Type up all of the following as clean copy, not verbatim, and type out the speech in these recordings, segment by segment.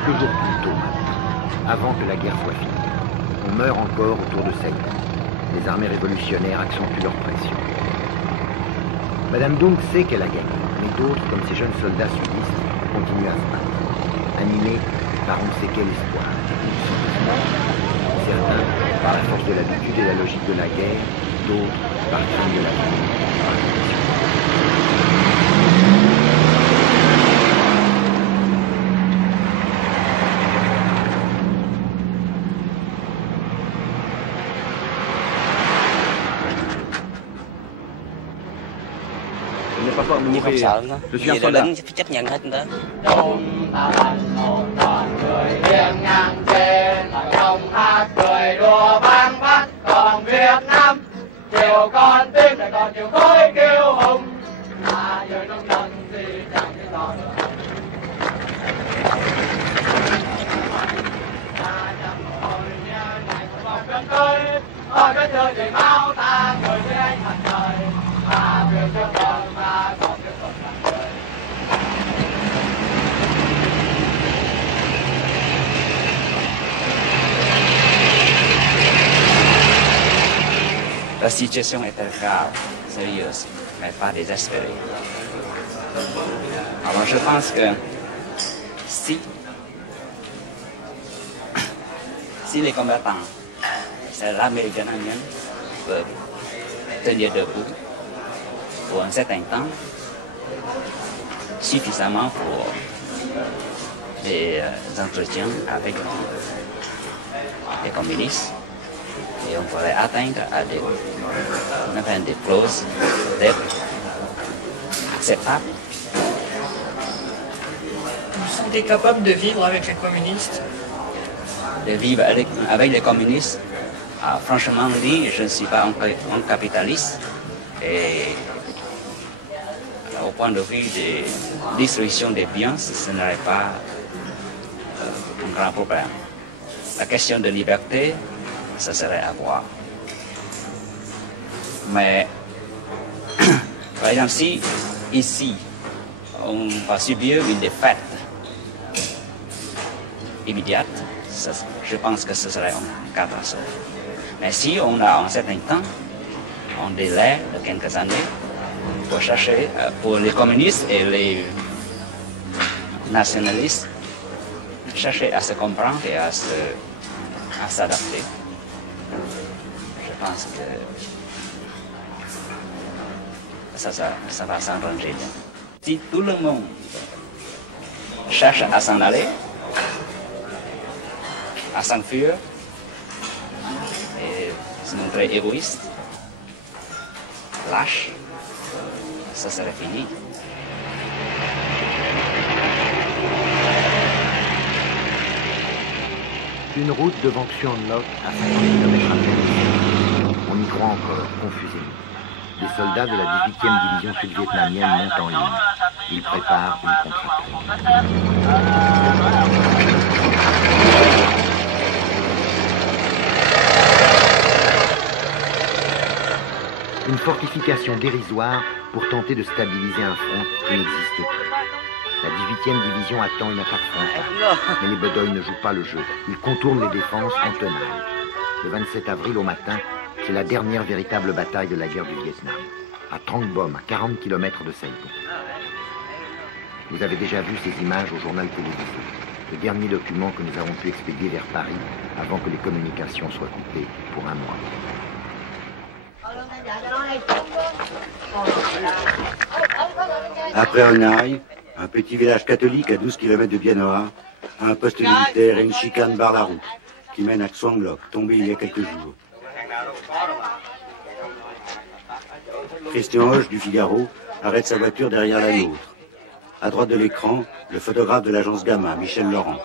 quelques jours plus tôt maintenant, avant que la guerre soit finie. On meurt encore autour de Saigon. Les armées révolutionnaires accentuent leur pression. Madame Dunk sait qu'elle a gagné, mais d'autres, comme ces jeunes soldats sudistes, continuent à se battre, animés par on ne sait quel espoir. Certains par la force de l'habitude et la logique de la guerre, d'autres par crainte de la vie, par la pression. Nhưng không sợ nữa. Je suis un Vì soldat. lính phải chấp nhận hết đó. Chúng ta thành một đoàn người hiên ngang trên trong hát cười đùa vang vắt còn Việt Nam chiều con tim lại còn chiều khối kiêu hùng mà giờ trong thân gì chẳng biết lo nữa. Ta chẳng hồi nhớ ngày một vòng cơn cơi ôi cái thơ gì máu ta ngồi với anh mặt trời mà việc cho con ta còn tiếp tục làm đời. La situation était grave, sérieuse, mais pas désespérée. Alors je pense que si les combattants, c'est l'armée vietnamienne, peuvent tenir debout pour un certain temps, suffisamment pour des entretiens avec les communistes, et on pourrait atteindre à des clauses acceptables. Vous sentez capable de vivre avec les communistes? De vivre avec les communistes, franchement dit, je ne suis pas un capitaliste et au point de vue de distribution des biens, ce n'aurait pas un grand problème. La question de liberté, ça serait à voir. Mais, par exemple, si ici, on va subir une défaite immédiate, je pense que ce serait une catastrophe. Mais si on a un certain temps, un délai de quelques années, pour chercher, pour les communistes et les nationalistes, chercher à se comprendre et à s'adapter. Je pense que ça va s'arranger bien. Si tout le monde cherche à s'en aller, à s'enfuir, et se montrer égoïste, lâche, ça serait fini. Une route devant Xuan-Loc à 50 km à peine. On y croit encore, confusément. Les soldats de la 18e division sud-vietnamienne montent en ligne. Ils préparent une contre-attaque. Une fortification dérisoire pour tenter de stabiliser un front qui n'existe plus. La 18e division attend une attaque frontale, mais les Bedoy ne jouent pas le jeu. Ils contournent les défenses en tenaille. Le 27 avril au matin, c'est la dernière véritable bataille de la guerre du Vietnam, à Trang Bom, à 40 km de Saigon. Vous avez déjà vu ces images au journal télévisé, le dernier document que nous avons pu expédier vers Paris avant que les communications soient coupées pour un mois. Après Hanoï, un petit village catholique à 12 km de Bien Hoa, un poste militaire et une chicane barre la route qui mène à Xuang Loc, tombé il y a quelques jours. Christian Hoche du Figaro arrête sa voiture derrière la nôtre. À droite de l'écran, le photographe de l'agence Gamma, Michel Laurent.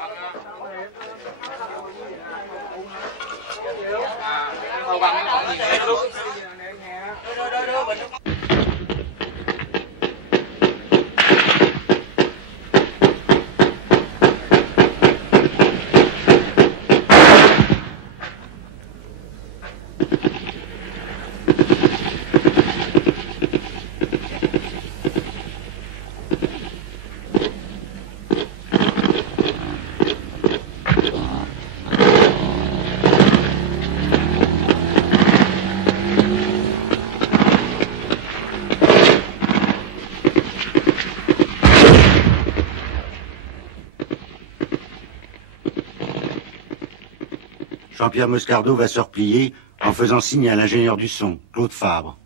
Jean-Pierre Moscardo va se replier en faisant signe à l'ingénieur du son, Claude Fabre.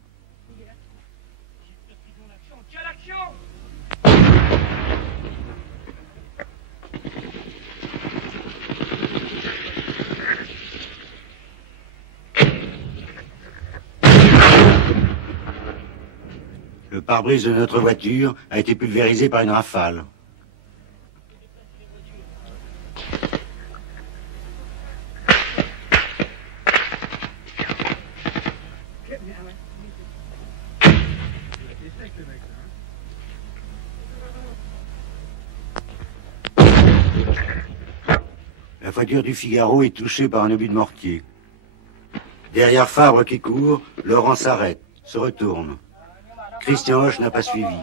Le pare-brise de notre voiture a été pulvérisé par une rafale. La voiture du Figaro est touchée par un obus de mortier. Derrière Fabre qui court, Laurent s'arrête, se retourne. Christian Hoche n'a pas suivi.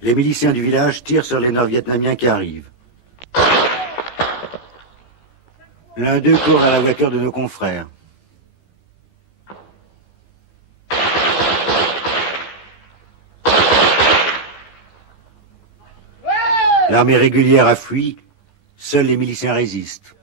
Les miliciens du village tirent sur les Nord-Vietnamiens qui arrivent. L'un d'eux court à la voiture de nos confrères. L'armée régulière a fui, seuls les miliciens résistent.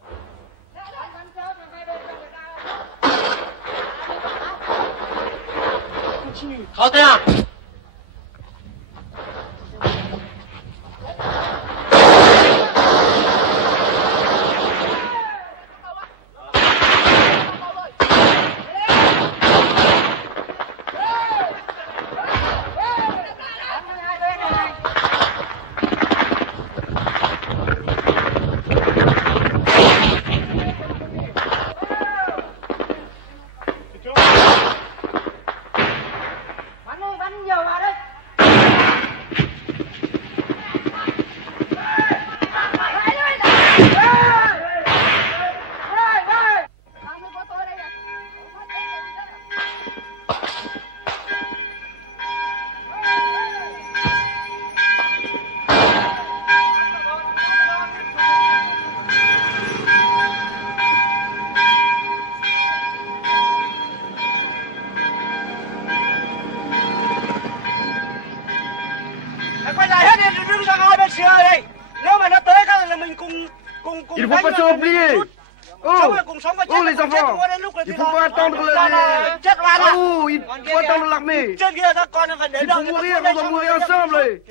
Il ne faut pas se replier. Oh, les enfants, il ne faut pas attendre Oh, il faut attendre l'armée. Il faut mourir, on doit mourir ensemble.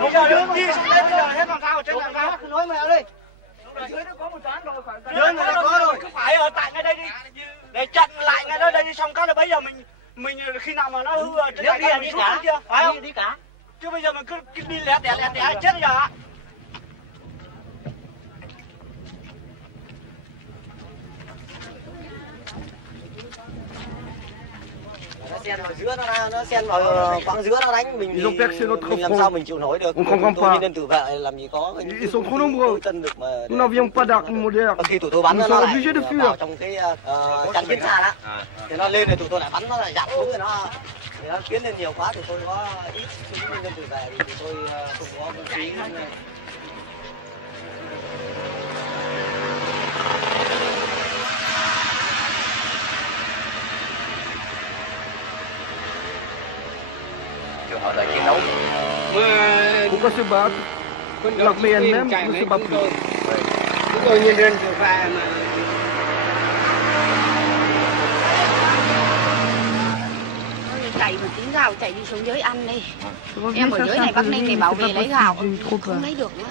Bây giờ đứng đi xuống đây, bây giờ hết làm sao, chết làm sao? Nói mẹ ơi. Dưới nó có một toán rồi, phải dưới nó có rồi, cứ phải ở tại ngay đây đi. Để chặn lại ngay đây đi, xong cái là bây giờ mình khi nào mà nó hư rồi, trên này mình rút kia, phải không? Đi cả. Chứ bây giờ mình cứ đi lẻ tẻ chết bây giờ ạ. Nó xen vào giữa, nó xen vào quãng giữa nó đánh mình làm sao mình chịu nổi được. Tôi nên tự vệ làm gì có. Ils sont trop nombreux. Nous n'avions pas d'armes modernes. Khi tụi tôi bắn nó lại vào trong cái chắn chiến xa đó. Thì nó lên thì tụi tôi lại bắn nó lại dạt xuống rồi nó tiến lên nhiều quá thì tôi có ít súng nên tự vệ thì tôi không có vũ khí. Họ là chiến đấu. Pourquoi se battre? L'armée elle-même ne se bat plus. Chúng tôi nhân dân tự vệ mà. Chạy một tiếng gạo chạy đi xuống dưới ăn đi. Em ở dưới này Bắc Ninh để bảo vệ lấy gạo. Không lấy được nữa.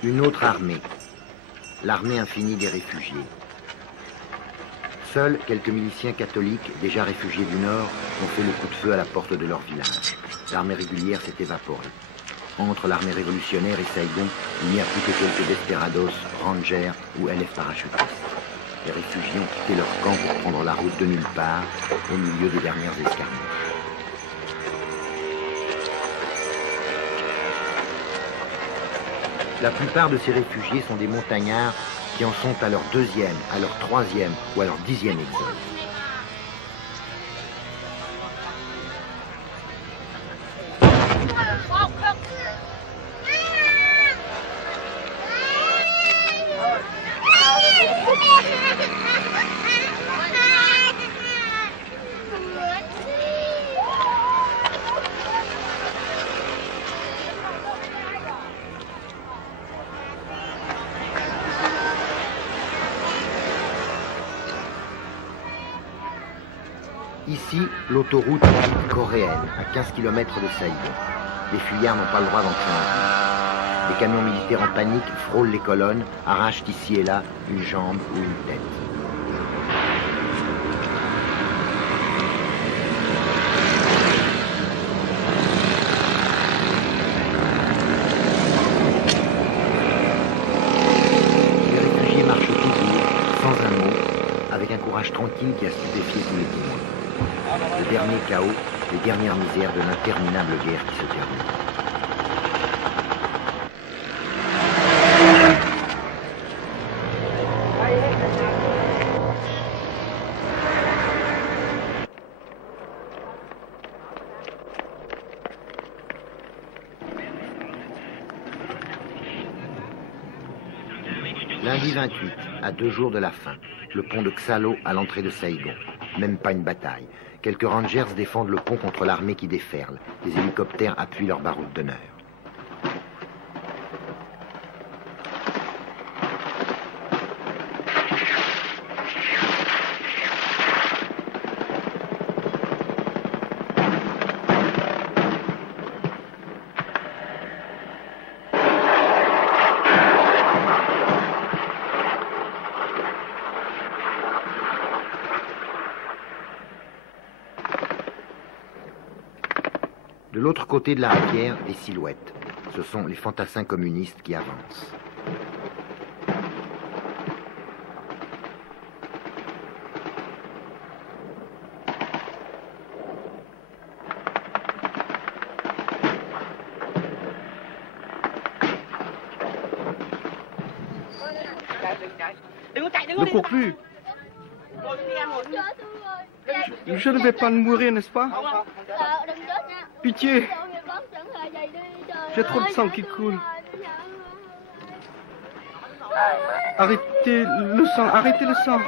Une autre armée, l'armée infinie des réfugiés. Seuls quelques miliciens catholiques, déjà réfugiés du Nord, ont fait le coup de feu à la porte de leur village. l'armée régulière s'est évaporée. Entre l'armée révolutionnaire et Saïgon, il n'y a plus que quelques desperados, rangers ou LF parachutistes. Les réfugiés ont quitté leur camp pour prendre la route de nulle part, au milieu des dernières escarmouches. La plupart de ces réfugiés sont des montagnards qui en sont à leur 2e, à leur 3e ou à leur 10e exode. Ici, l'autoroute est dite coréenne, à 15 km de Saïgon. Les fuyards n'ont pas le droit d'entrer en ville. Les camions militaires en panique frôlent les colonnes, arrachent ici et là une jambe ou une tête. Les réfugiés marchent toujours, sans un mot, avec un courage tranquille qui a stupéfié tous les témoins. Le dernier chaos, les dernières misères de l'interminable guerre qui se termine. Lundi 28, à 2 jours de la fin, le pont de Xalo à l'entrée de Saïgon. Même pas une bataille. Quelques rangers défendent le pont contre l'armée qui déferle. Des hélicoptères appuient leur baroud d'honneur. De l'autre côté de la rivière, des silhouettes. Ce sont les fantassins communistes qui avancent. Ne cours plus. Je ne vais pas mourir, n'est-ce pas? Pitié. J'ai trop de sang qui coule. Arrêtez le sang, arrêtez le sang.